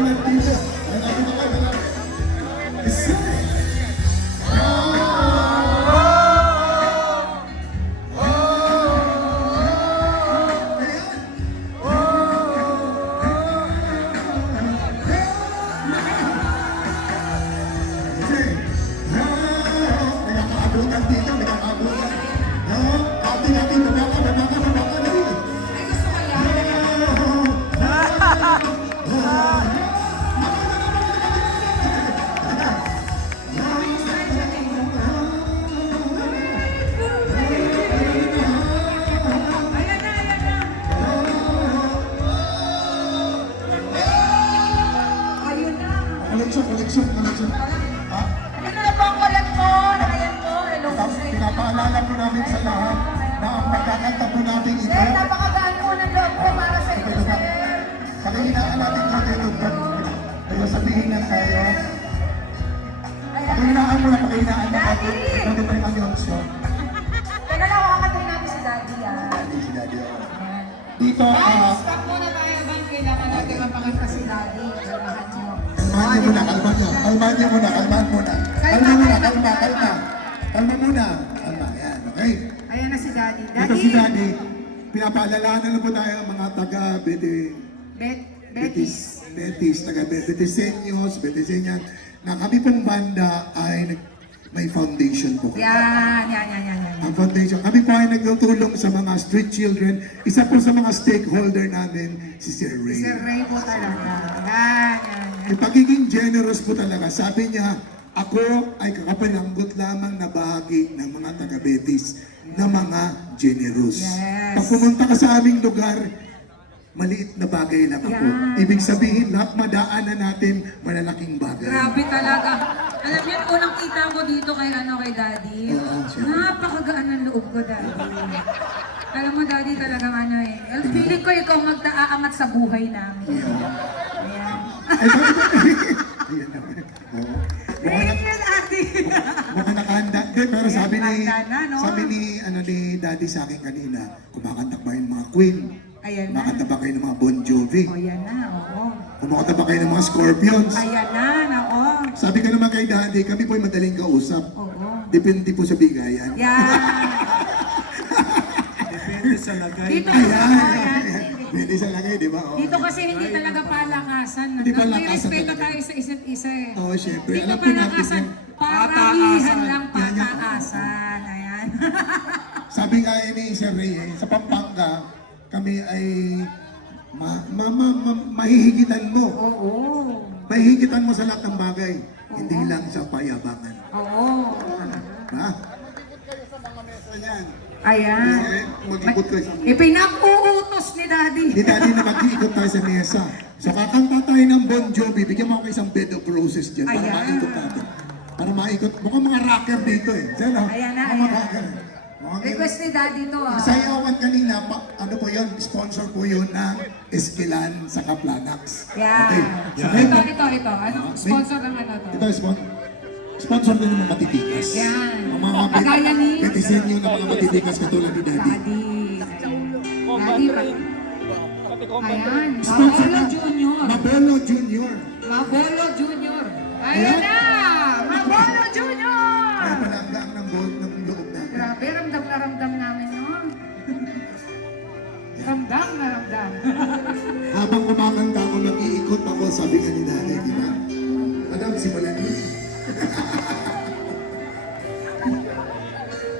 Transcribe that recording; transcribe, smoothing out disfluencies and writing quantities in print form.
nandito. Nandito ka pala. Isa. Nagkakaabutan dito, nagkakaabutan. Ating natin, babaka. Ay, gusto ko yan. Ayan na, ayan na. Ayun na. Koleksyon. Ah, Ano na po ang kulat mo? Ayan po. Hello po sa inyo. pinapaalala po namin sa lahat na ang pagkakanta po natin ito, Sir, napakagaan po ng loob ko para sa inyo, sir. pagkahinaan natin dito ito. Kaya sabihin na tayo, Ayan. pagkahinaan mo na pagkahinaan na ako. Daddy! Ito pa yung announcement. Teka lang, makakatry natin si Daddy, ah. Si Daddy. Dito, Guys, stop muna tayo, Van. Kailangan natin mapakita si Daddy. Kailangan nyo. kalmahan niyo muna. Kalma muna. Ayan, okay? Ayan na si Daddy. Ito si Daddy. Pinapaalalahan na po tayo mga taga Betis. taga Betiseños, na kami pong banda ay may foundation po. Yan. Ang foundation, kami po ay nagtutulong sa mga street children. Isa po sa mga stakeholder namin, si Sir Ray. Sir Ray po talaga. Yan. Yung pagiging generous po talaga. Sabi niya, ako ay kakapalanggot lamang na bahagi ng mga taga-Betis na mga generous. Yes. Pag pumunta ka sa aming lugar, maliit na bagay lang ako. Yeah. Ibig sabihin, lahat madaanan natin malalaking bagay. Grabe talaga. Alam niyo, unang kita ko dito kay Daddy. Oo, siyempre. Napakagaan ng loob ko, Daddy. Alam mo, Daddy, talaga feeling ko ikaw magtaaangat sa buhay namin. Ayan. Ay, sabi ko, ayan naman. Oo. Thank you, Daddy. Mukhang nakahanda. Hindi, pero sabi ni, Nakahanda na, no? ni Daddy sa akin kanina, kumakanta ba yung mga Queen? Ayan na. Kumakanta ba kayo ng mga Bon Jovi? O, yan na, oo. Kumakanta ba kayo ng mga Scorpions? Ayan na, oo. Sabi ko naman kay Daddy, kami po ay madaling kausap. Oo. Depende po sa bigayan. Yan. Depende sa lagay. Dito, Ayan. Depende sa lagay, di ba? Oh. Dito kasi hindi talaga palakasan. Hindi May palakasan respeto talaga. tayo sa isa't isa eh. Oo, syempre. Dito Alam po natin palakasan, yan. paramihan lang Yan, yan. pataasan. Ayan. Sabi nga ni Sir Ray, sa Pampanga, kami ay mahihigitan mo. Oo. Mahihigitan mo sa lahat ng bagay. Hindi lang sa payabangan. Oo. Ha? Yan. Ayan. Mag-ikot kayo sa Ipinag-uutos ni Daddy. Hindi natin na mag-iikot tayo sa mesa. So kakanta tayo ng Bon Jovi, bigyan mo ako isang bed of roses dyan para Ayan. maikot natin. Para maikot. Mukhang mga rocker dito eh. Diyan o. Ayan na, Mga ayan. rocker. Mukhang Request ni Daddy to ah. sayawan kanina, ano po yun? Sponsor po yun ng Esquilan sa Kaplanax. Yan. Okay. Ito. Anong sponsor ng ano to? Ito, sponsor din ng mga matitikas. Yan. Ang mga Kagaya ni betisenyo na mga matitikas katulad ni Daddy. Daddy. Ayan. Sponsor Mabolo na. Junior. Mabolo Junior. Mabolo Junior. Ayan na! Mabolo Junior! Ay, palanggang ng loob natin. Grabe, ramdam na ramdam namin yun. Ramdam na ramdam. Habang kumakanta ako, nag-iikot ako, sabi nga ni Nanay, di ba? Madam, simulan niyo.